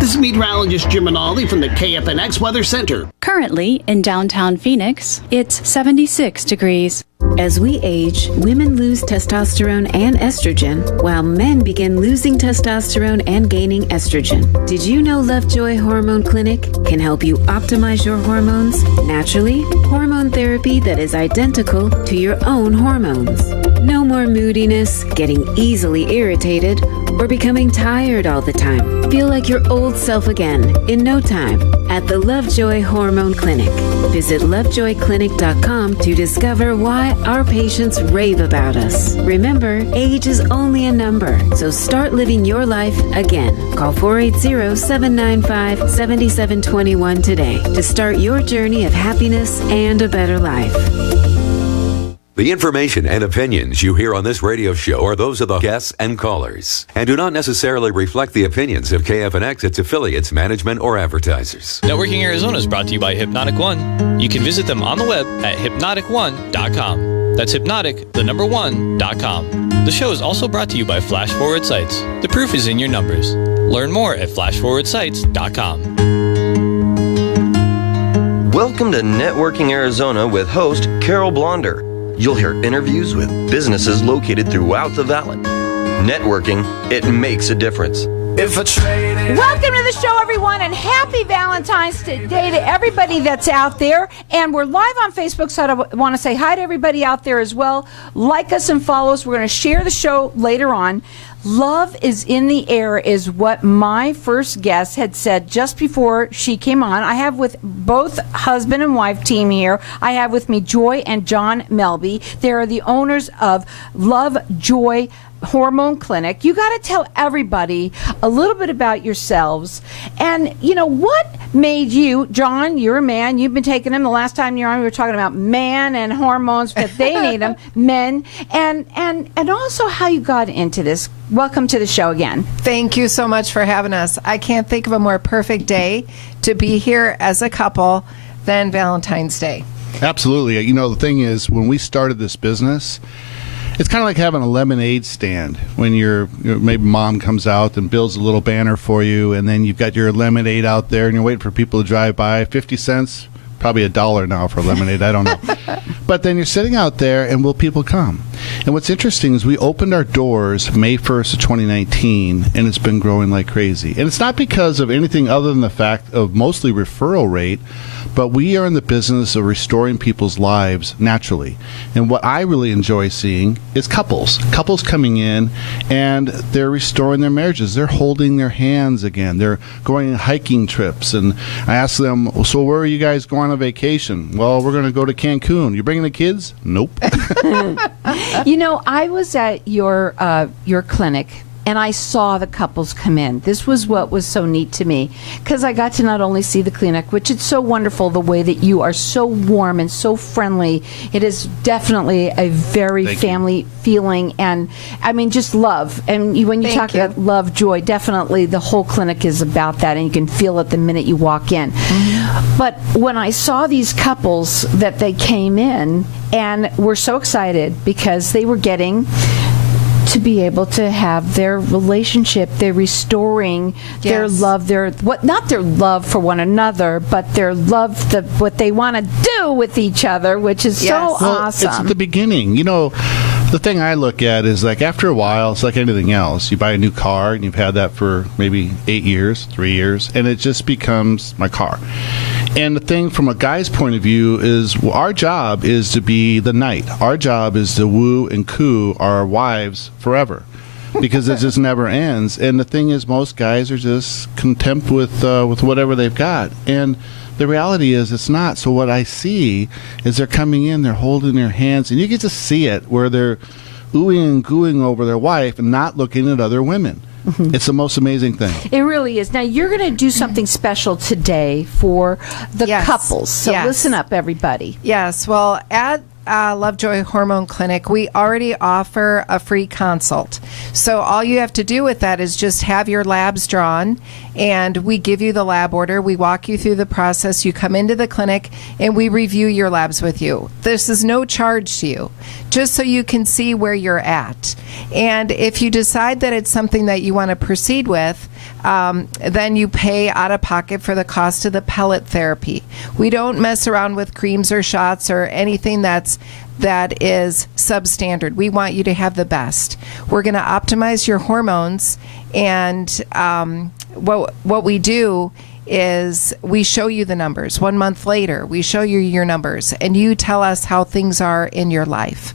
This is meteorologist Jim Rinaldi from the KFNX Weather Center. Currently, in downtown Phoenix, it's 76 degrees. As we age, women lose testosterone and estrogen, while men begin losing testosterone and gaining estrogen. Did you know Love Joy Hormone Clinic can help you optimize your hormones naturally? Hormone therapy that is identical to your own hormones. No more moodiness, getting easily irritated, or becoming tired all the time. Feel like your old self again in no time at the Love Joy Hormone Clinic. Visit lovejoyclinic.com to discover why our patients rave about us. Remember, age is only a number, so start living your life again. Call 480-795-7721 today to start your journey of happiness and a better life. The information and opinions you hear on this radio show are those of the guests and callers and do not necessarily reflect the opinions of KFNX, its affiliates, management, or advertisers. Networking Arizona is brought to you by Hypnotic One. You can visit them on the web at hypnotic1.com. That's hypnotic, the number 1.com. The show is also brought to you by Flash Forward Sites. The proof is in your numbers. Learn more at flashforwardsites.com. Welcome to Networking Arizona with host Carol Blonder. You'll hear interviews with businesses located throughout the valley. Networking, it makes a difference. Welcome to the show, everyone, and happy Valentine's Day to everybody that's out there. And we're live on Facebook, so I want to say hi to everybody out there as well. Like us and follow us. We're going to share the show later on. Love is in the air is what my first guest had said just before she came on. I have with both husband and wife team here. I have with me Joy and Jon Melby. They are the owners of Love Joy Hormone Clinic. You got to tell everybody a little bit about yourselves. And, you know, what made you, Jon, you're a man, you've been taking them. The last time you were on, we were talking about man and hormones, but they need them, men. And also how you got into this. Welcome to the show again. Thank you so much for having us. I can't think of a more perfect day to be here as a couple than Valentine's Day. Absolutely. You know, the thing is, when we started this business, it's kind of like having a lemonade stand when maybe mom comes out and builds a little banner for you, and then you've got your lemonade out there and you're waiting for people to drive by. 50 cents, probably $1 now for lemonade, I don't know. But then you're sitting out there, and will people come? And what's interesting is we opened our doors May 1st of 2019, and it's been growing like crazy. And it's not because of anything other than the fact of mostly referral rate, but we are in the business of restoring people's lives naturally. And what I really enjoy seeing is couples coming in, and they're restoring their marriages. They're holding their hands again. They're going on hiking trips. And I ask them, so where are you guys going on vacation? Well, we're going to go to Cancun. You bringing the kids? Nope. You know, I was at your clinic, and I saw the couples come in. This was what was so neat to me, because I got to not only see the clinic, which is so wonderful, the way that you are so warm and so friendly. It is definitely a very family feeling, and I mean, just love. And when you talk about love, joy, definitely the whole clinic is about that, and you can feel it the minute you walk in. Mm-hmm. But when I saw these couples that they came in and were so excited because they were getting to be able to have their relationship, they're restoring their love, not their love for one another, but their love, what they want to do with each other, which is so awesome. It's at the beginning. You know, the thing I look at is, like, after a while, it's like anything else. You buy a new car, and you've had that for maybe 8 years, 3 years, and it just becomes my car. And the thing from a guy's point of view is, our job is to be the knight. Our job is to woo and coo our wives forever, because it just never ends. And the thing is, most guys are just content with whatever they've got. And the reality is, it's not. So what I see is they're coming in, they're holding their hands, and you get to see it where they're oohing and gooing over their wife and not looking at other women. Mm-hmm. It's the most amazing thing. It really is. Now, you're going to do something special today for the couples. So listen up, everybody. Yes. Well, at Love Joy Hormone Clinic, we already offer a free consult. So all you have to do with that is just have your labs drawn, and we give you the lab order. We walk you through the process. You come into the clinic, and we review your labs with you. This is no charge to you, just so you can see where you're at. And if you decide that it's something that you want to proceed with, then you pay out of pocket for the cost of the pellet therapy. We don't mess around with creams or shots or anything that is substandard. We want you to have the best. We're going to optimize your hormones, and what we do is we show you the numbers. 1 month later, we show you your numbers, and you tell us how things are in your life.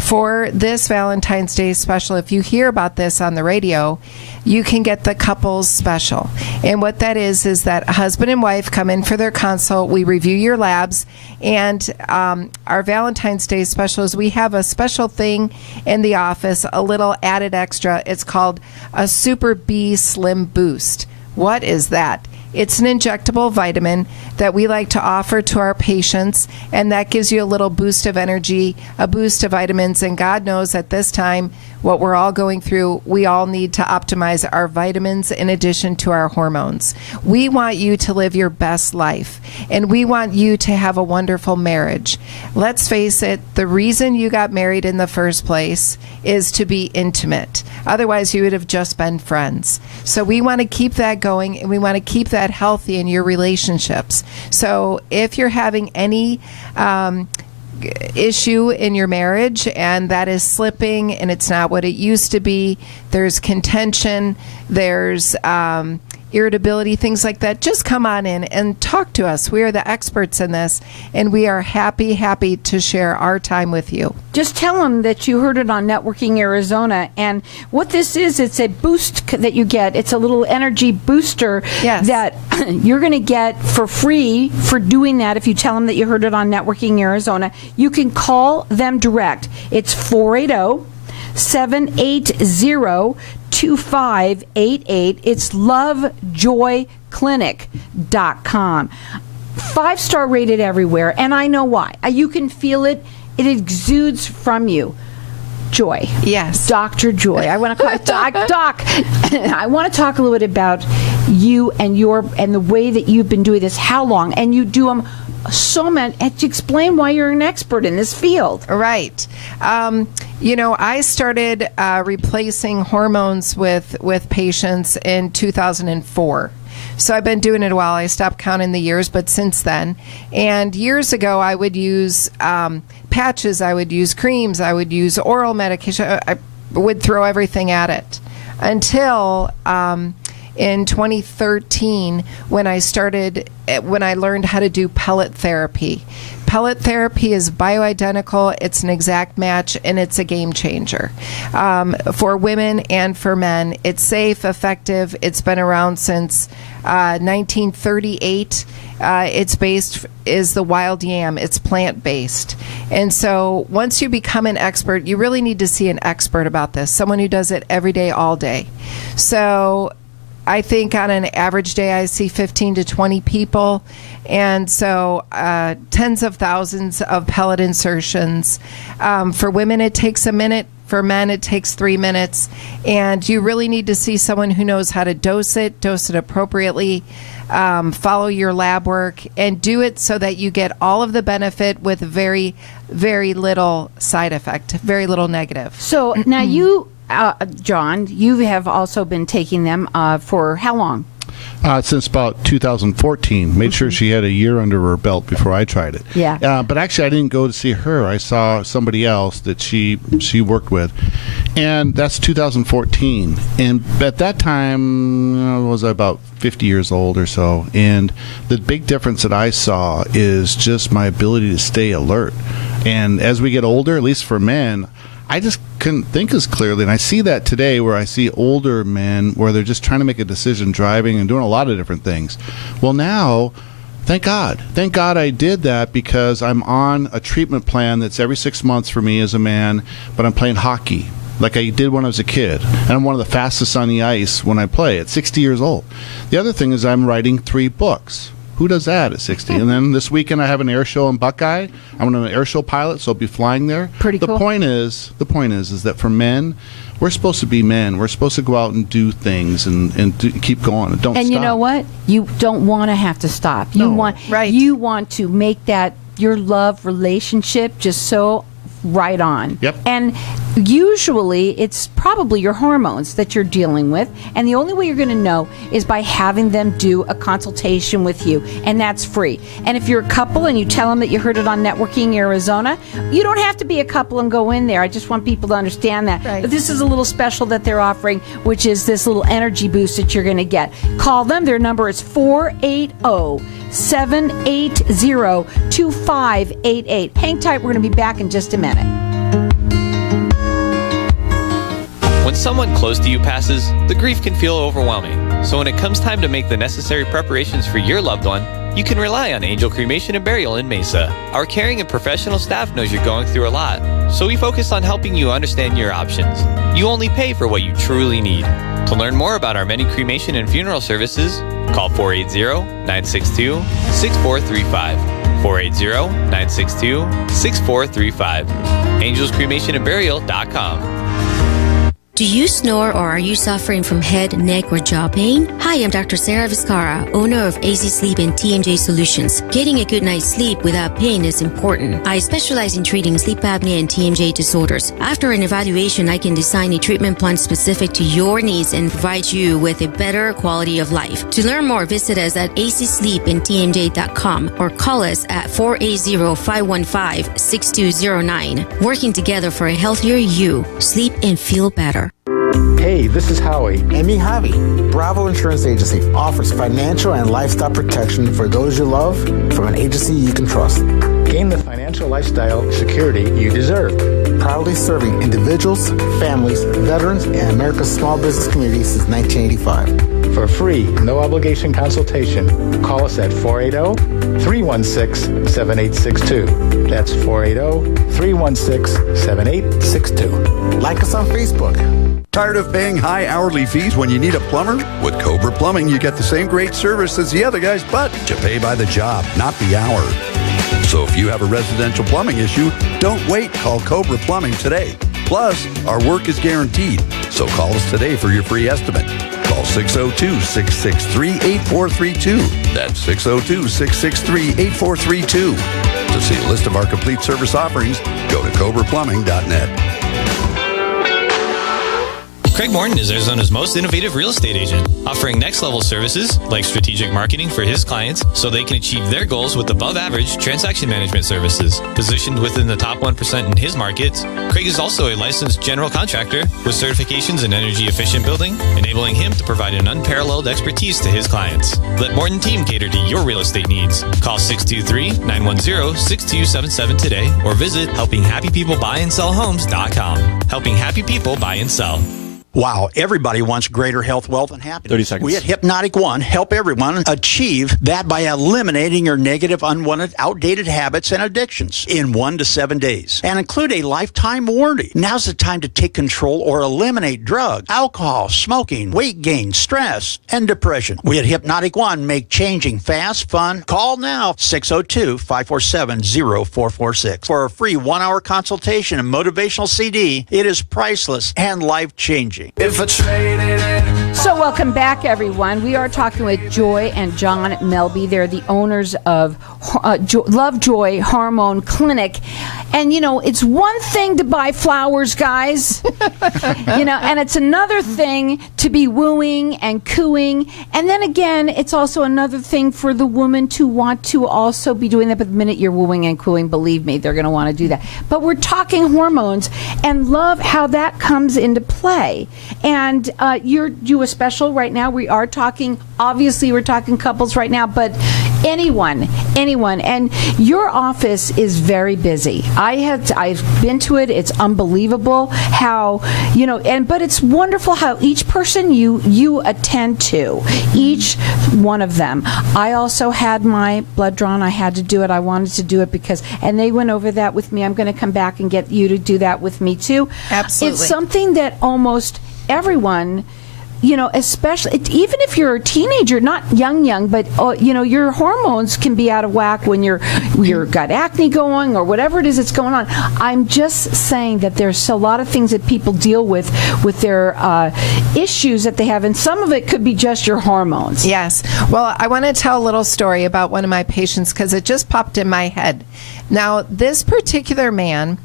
For this Valentine's Day special, if you hear about this on the radio, you can get the couples special. And what that is that husband and wife come in for their consult, we review your labs, and our Valentine's Day special is we have a special thing in the office, a little added extra. It's called a Super B Slim Boost. What is that? It's an injectable vitamin that we like to offer to our patients, and that gives you a little boost of energy, a boost of vitamins, and God knows at this time, what we're all going through, we all need to optimize our vitamins in addition to our hormones. We want you to live your best life, and we want you to have a wonderful marriage. Let's face it, the reason you got married in the first place is to be intimate. Otherwise, you would have just been friends. So we want to keep that going, and we want to keep that healthy in your relationships. So if you're having any issue in your marriage and that is slipping and it's not what it used to be, there's contention, there's irritability, things like that, just come on in and talk to us. We are the experts in this, and we are happy to share our time with you. Just tell them that you heard it on Networking Arizona, and what this is, it's a boost that you get. It's a little energy booster that you're going to get for free for doing that if you tell them that you heard it on Networking Arizona. You can call them direct. It's 480-780-2588. It's lovejoyclinic.com. 5-star rated everywhere, and I know why. You can feel it. It exudes from you. Joy. Yes. Dr. Joy. I want to call it Doc. I want to talk a little bit about you and the way that you've been doing this. How long? And you do them so many. To explain why you're an expert in this field. Right. I started replacing hormones with patients in 2004. So I've been doing it a while. I stopped counting the years, but since then. And years ago, I would use patches, I would use creams, I would use oral medication. I would throw everything at it until in 2013 when I learned how to do pellet therapy. Pellet therapy is bioidentical, it's an exact match, and it's a game changer. For women and for men, it's safe, effective, it's been around since 1938. Is the wild yam. It's plant-based. And so once you become an expert, you really need to see an expert about this, someone who does it every day, all day. So I think on an average day I see 15 to 20 people, and so tens of thousands of pellet insertions. For women it takes a minute, for men it takes 3 minutes, and you really need to see someone who knows how to dose it appropriately, follow your lab work, and do it so that you get all of the benefit with very, very little side effect, very little negative. So now you, John, you have also been taking them for how long? Since about 2014. Made sure she had a year under her belt before I tried it. Yeah. But actually, I didn't go to see her. I saw somebody else that she worked with. And that's 2014. And at that time, I was about 50 years old or so. And the big difference that I saw is just my ability to stay alert. And as we get older, at least for men, I just couldn't think as clearly. And I see that today where I see older men where they're just trying to make a decision, driving and doing a lot of different things. Well, now, thank God. Thank God I did that, because I'm on a treatment plan that's every 6 months for me as a man, but I'm playing hockey like I did when I was a kid. And I'm one of the fastest on the ice when I play at 60 years old. The other thing is I'm writing 3 books. Who does that at 60? And then this weekend I have an air show in Buckeye. I'm an air show pilot, so I'll be flying there. Pretty cool. The point is that for men, we're supposed to be men. We're supposed to go out and do things and keep going. Don't stop. And you know what? You don't want to have to stop. You want to make that your love relationship just so right on. Yep. And usually it's probably your hormones that you're dealing with, and the only way you're going to know is by having them do a consultation with you, and that's free. And if you're a couple and you tell them that you heard it on Networking Arizona, you don't have to be a couple and go in there. I just want people to understand that. Right. But this is a little special that they're offering, which is this little energy boost that you're going to get. Call them. Their number is 480-780-2588. Hang tight. We're going to be back in just a minute. When someone close to you passes, the grief can feel overwhelming. So when it comes time to make the necessary preparations for your loved one, you can rely on Angel Cremation and Burial in Mesa. Our caring and professional staff knows you're going through a lot, so we focus on helping you understand your options. You only pay for what you truly need. To learn more about our many cremation and funeral services, call 480-962-6435. 480-962-6435. AngelsCremationandBurial.com. Do you snore or are you suffering from head, neck, or jaw pain? Hi, I'm Dr. Sarah Vizcara, owner of AC Sleep and TMJ Solutions. Getting a good night's sleep without pain is important. I specialize in treating sleep apnea and TMJ disorders. After an evaluation, I can design a treatment plan specific to your needs and provide you with a better quality of life. To learn more, visit us at acsleepandtmj.com or call us at 480-515-6209. Working together for a healthier you. Sleep and feel better. Hey, this is Howie. And me, Javi. Bravo Insurance Agency offers financial and lifestyle protection for those you love from an agency you can trust. Gain the financial lifestyle security you deserve. Proudly serving individuals, families, veterans, and America's small business community since 1985. For a free, no-obligation consultation, call us at 480-316-7862. That's 480-316-7862. Like us on Facebook. Tired of paying high hourly fees when you need a plumber? With Cobra Plumbing, you get the same great service as the other guys, but you pay by the job, not the hour. So if you have a residential plumbing issue, don't wait. Call Cobra Plumbing today. Plus, our work is guaranteed. So call us today for your free estimate. Call 602-663-8432. That's 602-663-8432. To see a list of our complete service offerings, go to cobraplumbing.net. Craig Morton is Arizona's most innovative real estate agent, offering next-level services like strategic marketing for his clients so they can achieve their goals with above-average transaction management services. Positioned within the top 1% in his markets, Craig is also a licensed general contractor with certifications in energy-efficient building, enabling him to provide an unparalleled expertise to his clients. Let Morton Team cater to your real estate needs. Call 623-910-6277 today or visit helpinghappypeoplebuyandSellHomes.com. Helping happy people buy and sell. Wow, everybody wants greater health, wealth, and happiness. 30 seconds. We at Hypnotic One help everyone achieve that by eliminating your negative, unwanted, outdated habits and addictions in 1 to 7 days and include a lifetime warranty. Now's the time to take control or eliminate drugs, alcohol, smoking, weight gain, stress, and depression. We at Hypnotic One make changing fast, fun. Call now, 602-547-0446 for a free 1-hour consultation and motivational CD. It is priceless and life-changing. So welcome back, everyone. We are talking with Joy and Jon Melby. They're the owners of Love Joy Hormone Clinic. And, you know, it's one thing to buy flowers, guys, you know, and it's another thing to be wooing and cooing. And then again, it's also another thing for the woman to want to also be doing that. But the minute you're wooing and cooing, believe me, they're going to want to do that. But we're talking hormones and love how that comes into play. And you do a special right now. We are talking, obviously, we're talking couples right now, but anyone. And your office is very busy. I've been to it. It's unbelievable how, you know, but it's wonderful how each person you attend to, each one of them. I also had my blood drawn. I had to do it. I wanted to do it and they went over that with me. I'm going to come back and get you to do that with me too. Absolutely. It's something that almost everyone, you know, especially even if you're a teenager, not young, but you know, your hormones can be out of whack when you're got acne going or whatever it is that's going on. I'm just saying that there's a lot of things that people deal with their issues that they have, and some of it could be just your hormones. Yes. Well, I want to tell a little story about one of my patients because it just popped in my head. Now, this particular man,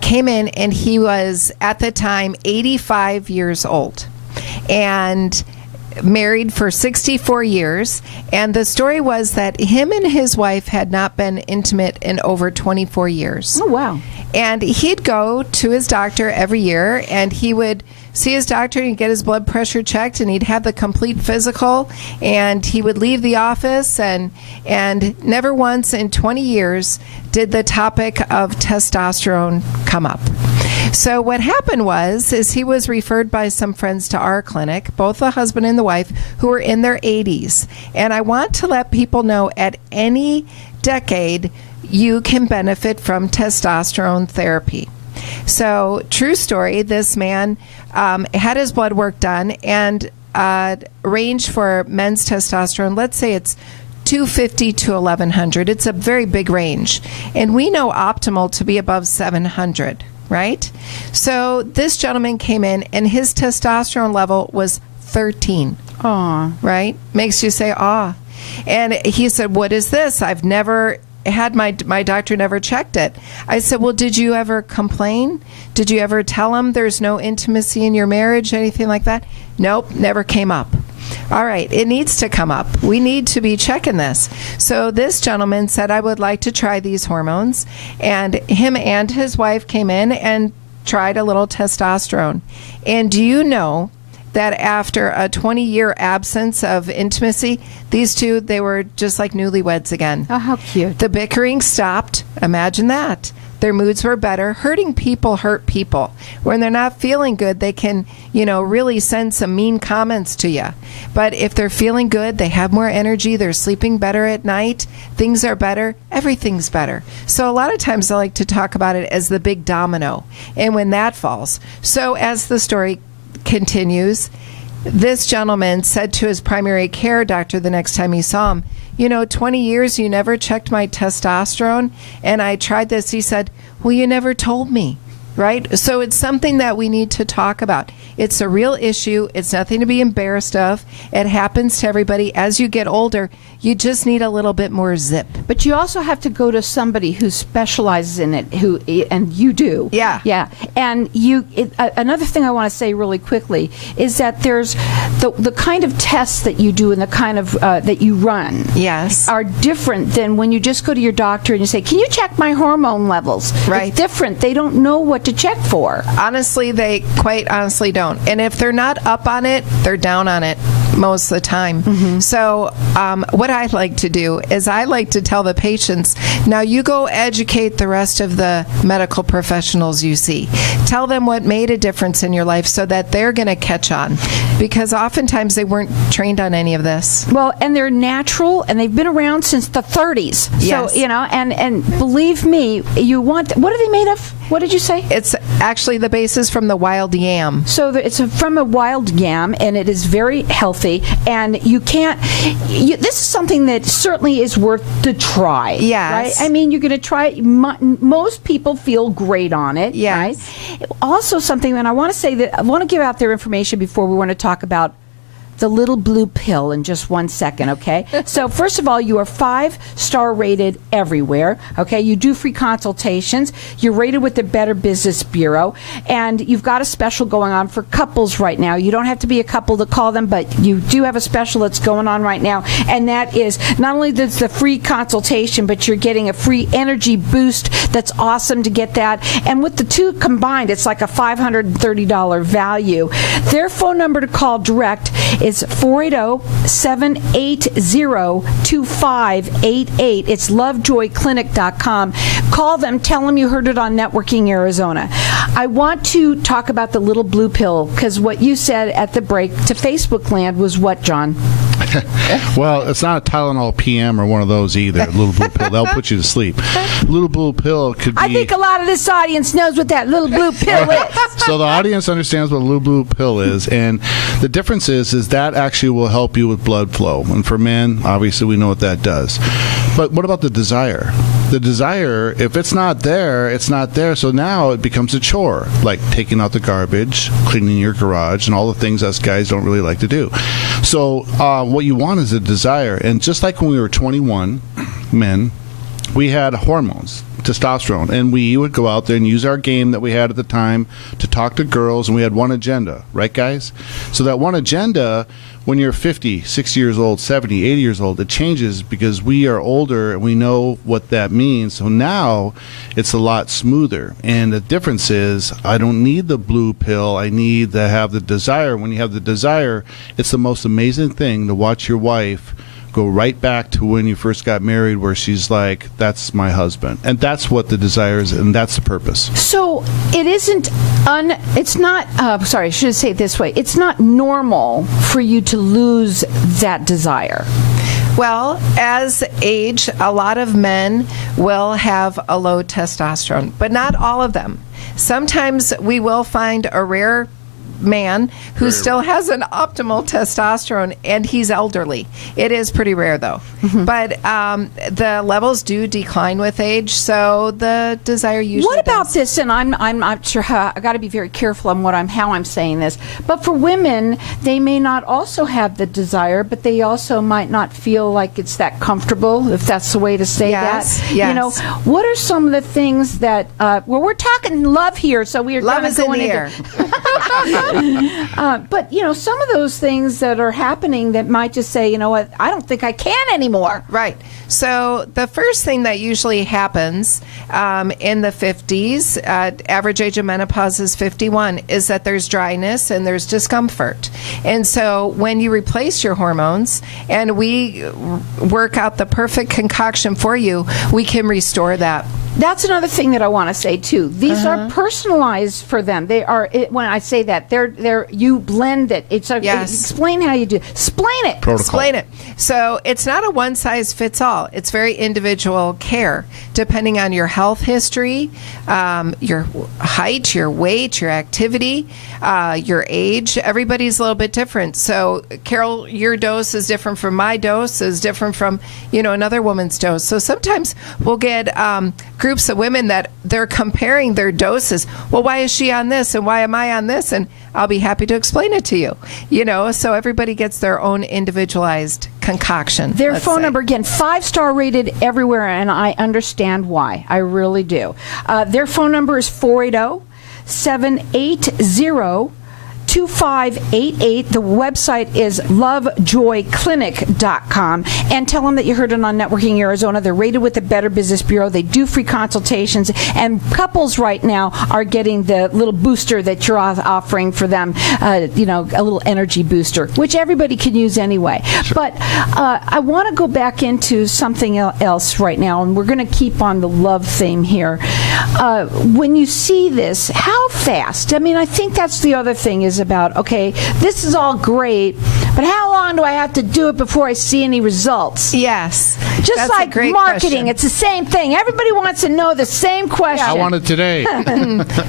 came in, and he was at the time 85 years old and married for 64 years. And the story was that him and his wife had not been intimate in over 24 years. Oh, wow. And he'd go to his doctor every year, and he would see his doctor and get his blood pressure checked, and he'd have the complete physical, and he would leave the office, and never once in 20 years did the topic of testosterone come up. So what happened is he was referred by some friends to our clinic, both the husband and the wife, who were in their 80s. And I want to let people know at any decade you can benefit from testosterone therapy. So, true story, this man had his blood work done, and range for men's testosterone, let's say it's 250 to 1100. It's a very big range. And we know optimal to be above 700, right? So this gentleman came in, and his testosterone level was 13. Aw. Right? Makes you say, aw. And he said, what is this? I've never had my doctor never checked it. I said, well, did you ever complain? Did you ever tell him there's no intimacy in your marriage, anything like that? Nope, never came up. All right, it needs to come up. We need to be checking this. So this gentleman said, I would like to try these hormones. And him and his wife came in and tried a little testosterone. And do you know that after a 20-year absence of intimacy, these two, they were just like newlyweds again. Oh, how cute. The bickering stopped. Imagine that. Their moods were better. Hurting people hurt people. When they're not feeling good, they can, really send some mean comments to you. But if they're feeling good, they have more energy, they're sleeping better at night, things are better, everything's better. So a lot of times I like to talk about it as the big domino, and when that falls. So as the story continues, this gentleman said to his primary care doctor the next time he saw him, 20 years you never checked my testosterone, and I tried this. He said, well, you never told me, right? So it's something that we need to talk about. It's a real issue. It's nothing to be embarrassed of. It happens to everybody. As you get older, you just need a little bit more zip. But you also have to go to somebody who specializes in it, and you do. Yeah. Yeah. And another thing I want to say really quickly is that there's the kind of tests that you do and the kind of that you run. Yes. Are different than when you just go to your doctor and you say, can you check my hormone levels? Right. It's different. They don't know what to check for. Honestly, they quite honestly don't. And if they're not up on it, they're down on it most of the time. Mm-hmm. So what I like to do is I like to tell the patients, now you go educate the rest of the medical professionals you see. Tell them what made a difference in your life so that they're going to catch on. Because oftentimes they weren't trained on any of this. Well, and they're natural, and they've been around since the 30s. Yes. So, and believe me, what are they made of? What did you say? It's actually the basis from the wild yam. So it's from a wild yam, and it is very healthy. And you can't. This is something that certainly is worth to try. Yes. Right? I mean, you're going to try it. Most people feel great on it. Yes. Right? Also, something, and I want to say that I want to give out their information before we want to talk about the little blue pill in just 1 second, okay? So first of all, you are 5-star rated everywhere, okay? You do free consultations. You're rated with the Better Business Bureau, and you've got a special going on for couples right now. You don't have to be a couple to call them, but you do have a special that's going on right now, and that is not only does the free consultation, but you're getting a free energy boost. That's awesome to get that. And with the two combined, it's like a $530 value. Their phone number to call direct is 480-780-2588. It's lovejoyclinic.com. Call them. Tell them you heard it on Networking Arizona. I want to talk about the little blue pill, because what you said at the break to Facebook land was what, John? Well, it's not a Tylenol PM or one of those either. A little blue pill. They'll put you to sleep. Little blue pill could be... I think a lot of this audience knows what that little blue pill is. So the audience understands what a little blue pill is, and the difference is that actually will help you with blood flow. And for men, obviously, we know what that does. But what about the desire? The desire, if it's not there, it's not there. So now it becomes a chore, like taking out the garbage, cleaning your garage, and all the things us guys don't really like to do. So what you want is a desire. And just like when we were 21, men, we had hormones, testosterone. And we would go out there and use our game that we had at the time to talk to girls, and we had one agenda, right, guys? So that one agenda, when you're 50, 60 years old, 70, 80 years old, it changes because we are older and we know what that means. So now it's a lot smoother. And the difference is I don't need the blue pill. I need to have the desire. When you have the desire, it's the most amazing thing to watch your wife go right back to when you first got married, where she's like, that's my husband. And that's what the desire is, and that's the purpose. So it isn't, it's not, sorry, I should say it this way. It's not normal for you to lose that desire. Well, as age, a lot of men will have a low testosterone, but not all of them. Sometimes we will find a rare man who still has an optimal testosterone, and he's elderly. It is pretty rare, though. But the levels do decline with age, so the desire usually What about does. this? And I'm not sure how, I got to be very careful on how I'm saying this. But for women, they may not also have the desire, but they also might not feel like it's that comfortable, if that's the way to say that. Yes. You know, what are some of the things that? Well, we're talking love here, so we are Love kind is of in going the into. air. But, you know, some of those things that are happening that might just say, you know what, I don't think I can anymore. Right. So the first thing that usually happens in the 50s, average age of menopause is 51, is that there's dryness and there's discomfort. And so when you replace your hormones and we work out the perfect concoction for you, we can restore that. That's another thing that I want to say too. These are personalized for them. They are. When I say that, they're you blend it. It's a, explain how you do. Explain it. Protocol. Explain it. So it's not a one size fits all. It's very individual care depending on your health history, your height, your weight, your activity, your age. Everybody's a little bit different. So Carol, your dose is different from my dose. Is different from another woman's dose. So sometimes we'll get groups of women that they're comparing their doses. Well, why is she on this and why am I on this? And I'll be happy to explain it to you. So everybody gets their own individualized concoction. Their phone number, again, 5-star rated everywhere, and I understand why. I really do. Their phone number is 480-780-2588. The website is lovejoyclinic.com, and tell them that you heard it on Networking Arizona. They're rated with the Better Business Bureau. They do free consultations, and couples right now are getting the little booster that you're offering for them, a little energy booster, which everybody can use anyway. Sure. But I want to go back into something else right now, and we're going to keep on the love theme here. When you see this, how fast? I mean, I think that's the other thing is about, okay, this is all great, but how long do I have to do it before I see any results? Yes. Just that's like a great marketing, question. It's the same thing. Everybody wants to know the same question. I want it today.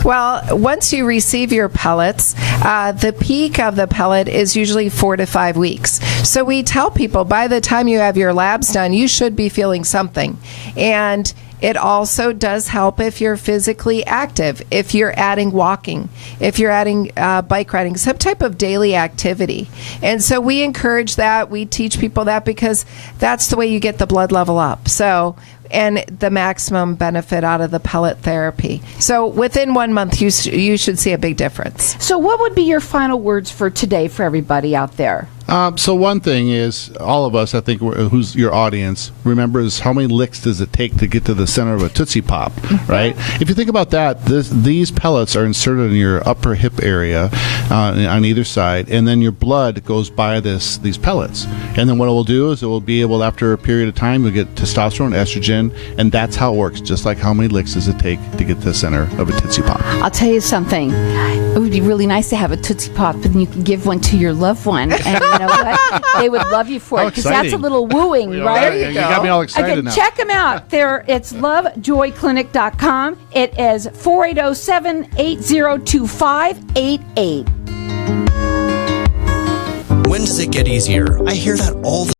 Well, once you receive your pellets, the peak of the pellet is usually 4 to 5 weeks. So we tell people by the time you have your labs done, you should be feeling something. And it also does help if you're physically active, if you're adding walking, if you're adding bike riding, some type of daily activity. And so we encourage that. We teach people that because that's the way you get the blood level up. So, and the maximum benefit out of the pellet therapy. So within 1 month, you should see a big difference. So what would be your final words for today for everybody out there? So one thing is, all of us, I think, who's your audience, remembers how many licks does it take to get to the center of a Tootsie Pop, right? If you think about that, these pellets are inserted in your upper hip area on either side, and then your blood goes by these pellets. And then what it will do is it will be able, after a period of time, you'll get testosterone, estrogen, and that's how it works, just like how many licks does it take to get to the center of a Tootsie Pop. I'll tell you something. It would be really nice to have a Tootsie Pop, and you can give one to your loved one, and you know what? They would love you for it, because that's a little wooing, right? There you go. You got me all excited now. Check them out. It's lovejoyclinic.com. It is 480-780-2588. When does it get easier? I hear that all the